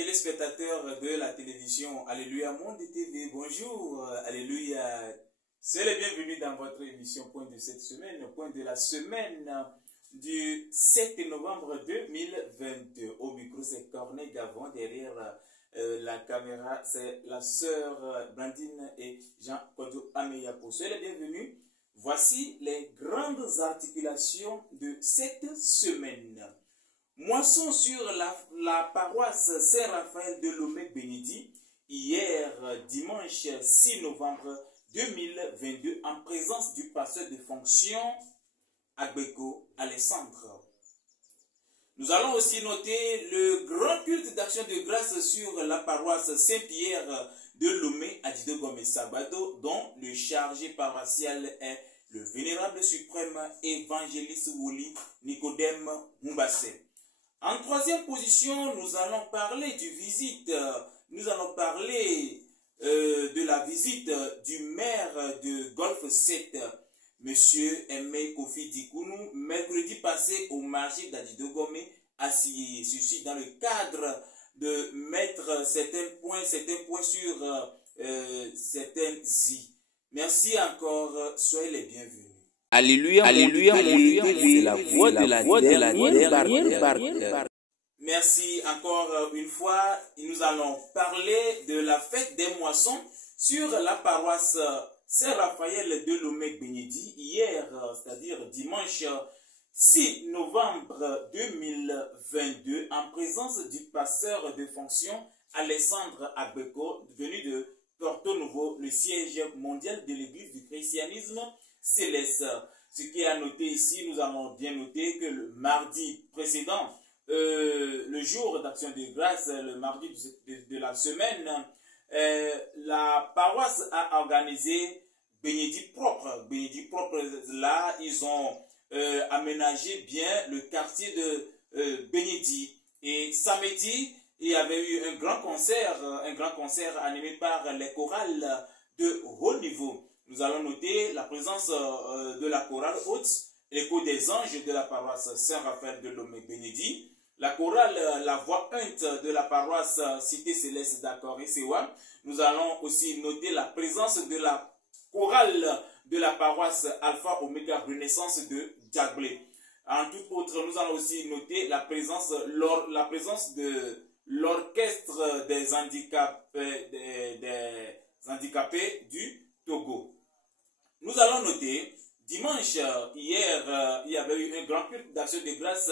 téléspectateurs de la télévision Alléluia Monde TV, bonjour, Alléluia. C'est le bienvenu dans votre émission Point de cette semaine, Point de la semaine du 7 novembre 2022. Au micro, c'est Corneille Gavon, derrière la caméra, c'est la sœur Blandine et Jean-Claude Ameyako. Soyez les bienvenus. Voici les grandes articulations de cette semaine. Moisson sur la paroisse Saint-Raphaël de Lomé-Bénédit, hier dimanche 6 novembre 2022, en présence du pasteur de fonction Agbeko Alessandre. Nous allons aussi noter le grand culte d'action de grâce sur la paroisse Saint-Pierre de Lomé à Didogome-Sabado, dont le chargé paroissial est le vénérable suprême évangéliste Woli Nicodème Moubassé. En troisième position, nous allons parler de la visite du maire de Golfe 7, Monsieur Aimé Kofi Dikounou, mercredi passé au marché d'Adidogome à Siyeye. Ceci dans le cadre de mettre certains points sur certaines i. Merci encore, soyez les bienvenus. Alléluia, Alléluia, Alléluia, c'est la voix de la dernière. Merci encore une fois. Nous allons parler de la fête des moissons sur la paroisse Saint-Raphaël de Lomé-Bénédit hier, c'est-à-dire dimanche 6 novembre 2022, en présence du pasteur de fonction Alessandre Agbeko, venu de Porto Novo, le siège mondial de l'Église du christianisme céleste. Ce qui est à noter ici, nous avons bien noté que le mardi précédent, le jour d'action de grâce, le mardi de la semaine, la paroisse a organisé Bénédit propre. Bénédit propre, là, ils ont aménagé bien le quartier de Bénédit. Et samedi, il y avait eu un grand concert animé par les chorales de haut niveau. Nous allons noter la présence de la chorale haute, l'écho des anges de la paroisse Saint-Raphaël de Lomé-Bénédit, la chorale La Voix Hunt de la paroisse Cité Céleste d'Akor et Sewa. Nous allons aussi noter la présence de la chorale de la paroisse Alpha Omega Renaissance de Diablé. En tout autre, nous allons aussi noter la présence de l'orchestre des handicapés du Togo. Nous allons noter, dimanche, hier, il y avait eu un grand culte d'action de grâce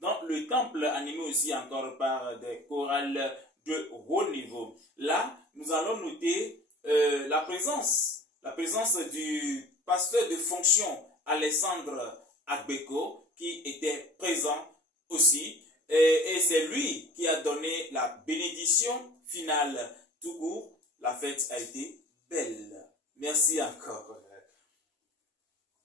dans le temple, animé aussi encore par des chorales de haut niveau. Là, nous allons noter la présence du pasteur de fonction Alessandre Agbeko, qui était présent aussi. Et c'est lui qui a donné la bénédiction finale. Tout court, la fête a été belle. Merci encore.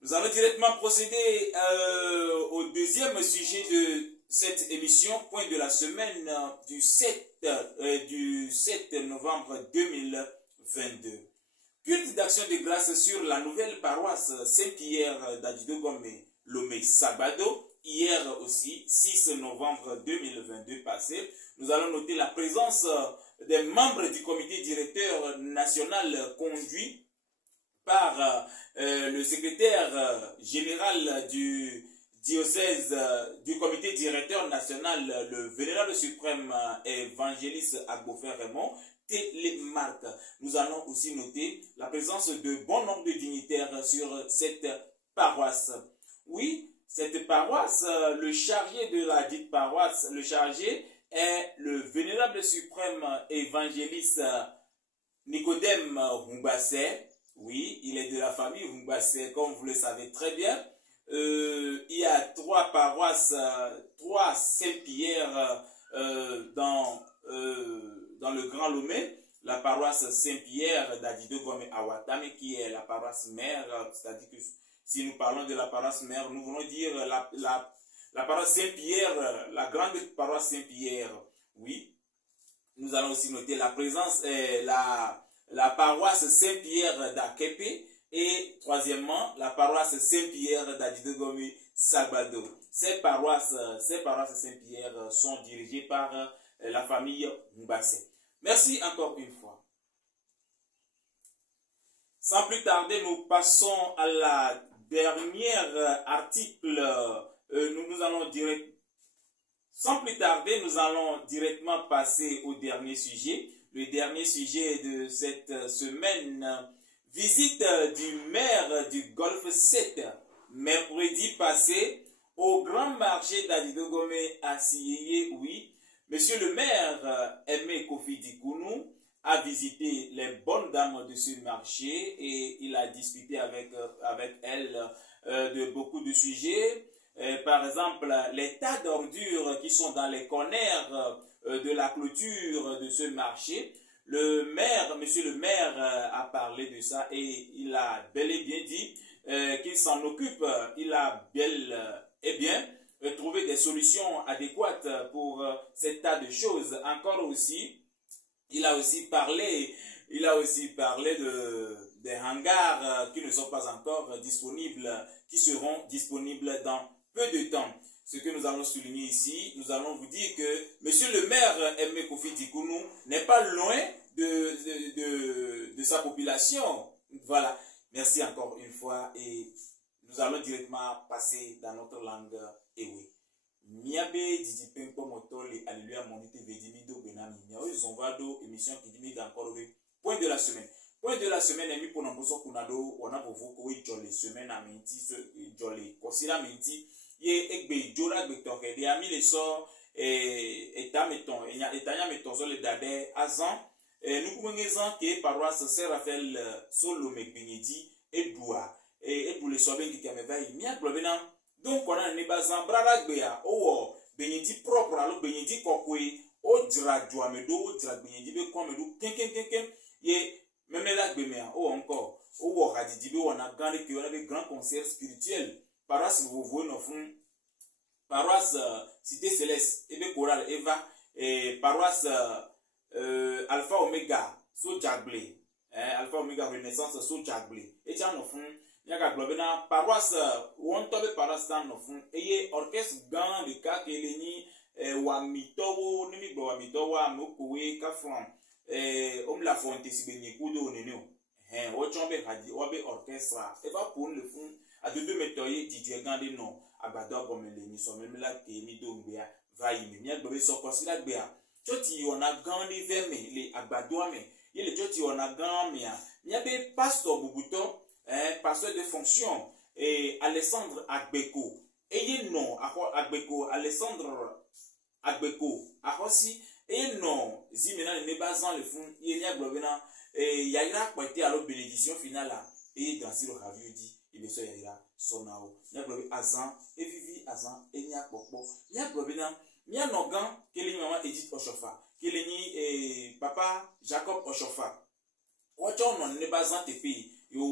Nous allons directement procéder au deuxième sujet de cette émission, point de la semaine du 7 novembre 2022. Culte d'action de grâce sur la nouvelle paroisse Saint-Pierre d'Adidogome Lomé Sabado. Hier aussi, 6 novembre 2022 passé, nous allons noter la présence des membres du comité directeur national conduit par le secrétaire général du diocèse du comité directeur national, le vénérable suprême évangéliste Agbofer Raymond Télémarque. Nous allons aussi noter la présence de bon nombre de dignitaires sur cette paroisse. Oui, cette paroisse, le chargé de la dite paroisse, le chargé est le vénérable suprême évangéliste Nicodème Moubassé. Oui, il est de la famille Moubassé, comme vous le savez très bien. Il y a trois paroisses, trois Saint-Pierre dans le Grand Lomé. La paroisse Saint-Pierre d'Adidogome Awatame, qui est la paroisse mère, c'est-à-dire que si nous parlons de la paroisse mère, nous voulons dire la paroisse Saint-Pierre, la grande paroisse Saint-Pierre. Oui, nous allons aussi noter la présence, la paroisse Saint-Pierre d'Akepe et troisièmement, la paroisse Saint-Pierre d'Adidogome Sabado. Ces paroisses Saint-Pierre sont dirigées par la famille Mbassé. Merci encore une fois. Sans plus tarder, nous passons à la dernière article. Sans plus tarder, nous allons directement passer au dernier sujet. Le dernier sujet de cette semaine, visite du maire du Golfe 7, mercredi passé, au grand marché d'Adidogomé à Siyeye, oui. Monsieur le maire, Aimé Kofi Dikounou, a visité les bonnes dames de ce marché et il a discuté avec elles de beaucoup de sujets. Par exemple, les tas d'ordures qui sont dans les corners de la clôture de ce marché. Le maire, monsieur le maire a parlé de ça et il a bel et bien dit qu'il s'en occupe. Il a bel et bien trouvé des solutions adéquates pour ces tas de choses. Encore aussi, il a aussi parlé des hangars qui ne sont pas encore disponibles, qui seront disponibles dans peu de temps. Ce que nous allons souligner ici, nous allons vous dire que monsieur le maire Aimé Kofi Dikounou n'est pas loin de sa population. Voilà. Merci encore une fois et nous allons directement passer dans notre langue ewe. Miabe Didi Pempo Motole, Alléluia, Mondite Vedimido Benami. Miaoui Zonvado, émission qui dit encore point de la semaine. Point de la semaine, est mis pour Namboso Kunado, on a pour vous que jolly semaine à menti, jolly, considère menti, yé, egbe, jora, beton, et ami les sorts, et ta meton, et ya meton, sur les dade, azan, nous pouvons dire que paroisse Saint-Raphaël, solo, me bénédit, et doua, et pour les sorbets qui camévaillent, mia, globena. Donc, on a unébazan, brada gbea, oh, bénédit propre, alors bénédit kokwe, oh, dra, douamedo, dra, bénédit, be, kwamedo, ken, yé, même là, oh, encore, oh, radidi, on a gardé que on a des grands concerts spirituels. Paroisse, vous voyez, nos fonds, paroisse, Cité Céleste, Ebe Choral, Eva, et paroisse, Alpha Omega, so Jagle, Alpha Omega Renaissance, so Jagle, et tiens, nos fonds, Yaga globena paroisse wontobe paroisse dans no fun eye orchestre grand de ka keleni wa mitowo nimi gbo wa mitowo amokowe ka from la fonte sibeni kudo nenio wo chombe hadi obe orchestre e va pour le fun a de metoye DJ gande no agbado gomeleni so memela ke mi do ngbea va yimi mi agbe so consider gbea choti ona gande veme le agbado ame ye le choti ona gan mia mi abe pastor bubuto pasteur de fonction et Alessandre Agbeko et non Agbeko Alessandre Agbeko ahosi et non zimena ne bazan le fond il y a globena et yaira pointé à la bénédiction finale et dans si le radio dit il be so yaira sonao nya globe azan et vivi azan et nya popo nya globena nya nogan kele maman Edith Oshofa kele ni papa Jacob Oshofa ojo non ne bazan tepi yo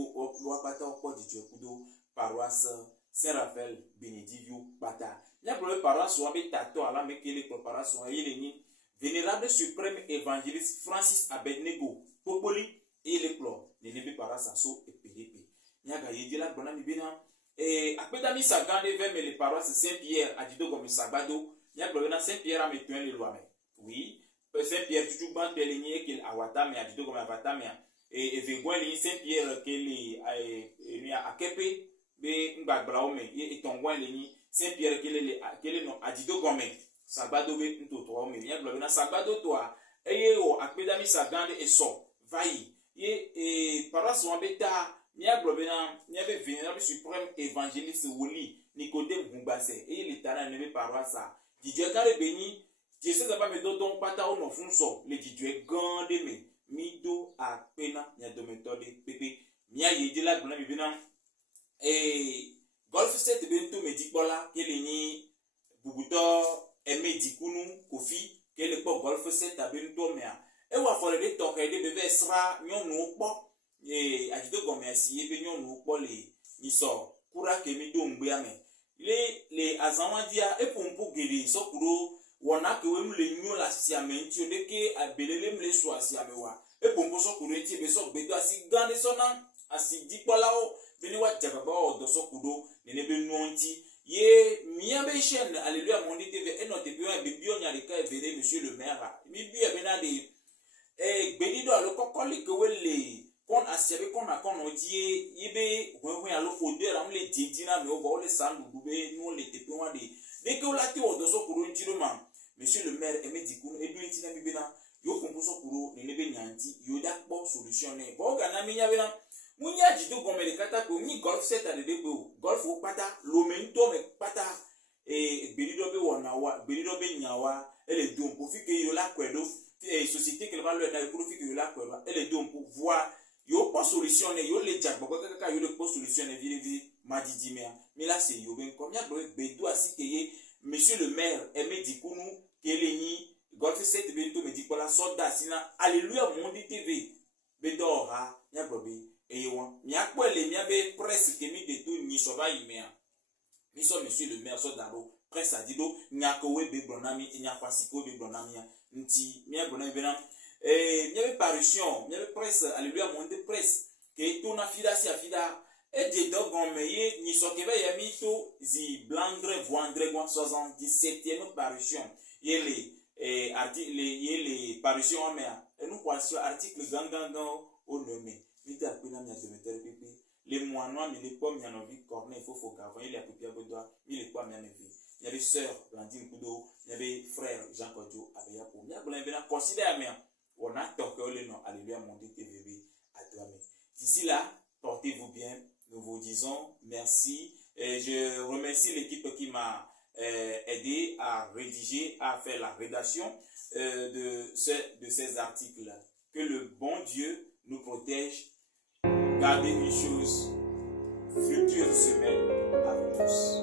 wapata okpo dije kudo paroisse Saint-Raphaël Benedivio Bata. La première paroisse wa be tato ala mekele paroisse wa yele ni vénérable suprême évangéliste Francis Abednego Popoli et les clos les nebe paroisse so et PDP. Nyaga yedi la bona mi bena akpeda mi sagande vers les paroisses Saint-Pierre Adido comme Sabado. Nyaga bena Saint-Pierre a metuen le loi mais. Oui, Saint-Pierre toujours ban teligné qu'il awata mais Adido comme avata mais et vegwali Saint-Pierre kele a kepe be ngbagbala ome et tongwa leni Saint-Pierre kele no Adido gome Sabado be ntoto ome ya blabena Sabado toa eye o akpeda mi sagande e so vai ye paroisse wa beta nya blabena nya be vénérable suprême évangéliste Woli Nicodème Mbumbase et l'état ne be paroisse Didier kale beni Jésus n'a pas me don pata o no funso le Didier gande me mido a pena nya dometode pepe mia yedi la gbona bibina Golfe 7 bento medikbola kele ni bubuto Aimé Dikounou Kofi kele po Golfe 7 abento mea e wa fole de toke de bebe sra nyonu po Adido gome asiye be nyonu po le niso kura ke mi do ngbe ame le azanwa dia e pompo gele so kuro wona ke wem le nyo la siamenti o de ke abelele mle so asiamewa e pompo so kuro eti be so gbedo asi gande so na asi dikbola o beni wa jagaba o do so kudo nene be nuonti Ye miabe chaîne alléluia mon dit TV et notre bio bibio nya le ka véré monsieur le maire. Mi bio bena de benido alo kokoli ke wele kon asiabe kon akon odie yebe wewe alo odeur am le didina me o le sandu dube no le tepe wa de dès que la te odoso kuro njiro man monsieur le maire eme dikunu edu ntina mi bena yo komposo kuro ne nebe nyanti yo da kpo solution ne bo gana mi nya bena munya jido gomele kata ko ni golf set ade de ko golf o pata lo mento me pata benido be wona wa benido be nyawa ele dum pour fi que yo la kwedo société que va le na pour fi que yo la kwedo ele dum pour voir yo pas solution ne yo le jagbo kaka yo le pas solution ne viri madidi me mais là c'est yo ben comme ya bedo asiteye monsieur le maire aimé dikunu keleni golf set bento me dikola soda sina alléluia mondi TV bedora nya bobi eyon mia kwele mia be presse ke mi de to ni so ba yimea mi so monsieur le maire so daro presse adido nya ko we be bronami nya kwasiko be bronami nti mia bronami bena mia be parution mia be presse alléluia monde presse ke to na fida si afida et de dogon meye ni so ke be ya mi to zi blandre voindre 77e parution yele article yele parution en mer et nous croissons article gangangan au nommé Vita pina mia demeter pipi les moines mais les pommes y'en envie corner il faut qu'avant il y a pipi à godoa il est quoi mia nevi il y avait sœur Blandine Kudo il y avait frère Jean Kodjo avec ya pour mia blanc bien considère mia on a toqué le nom alléluia mon Dieu TV à toi mais d'ici là portez-vous bien nous vous disons merci et je remercie l'équipe qui m'a aidé à rédiger à faire la rédaction de ces articles que le bon Dieu nous protège. Gardez une chose, future semaine avec tous.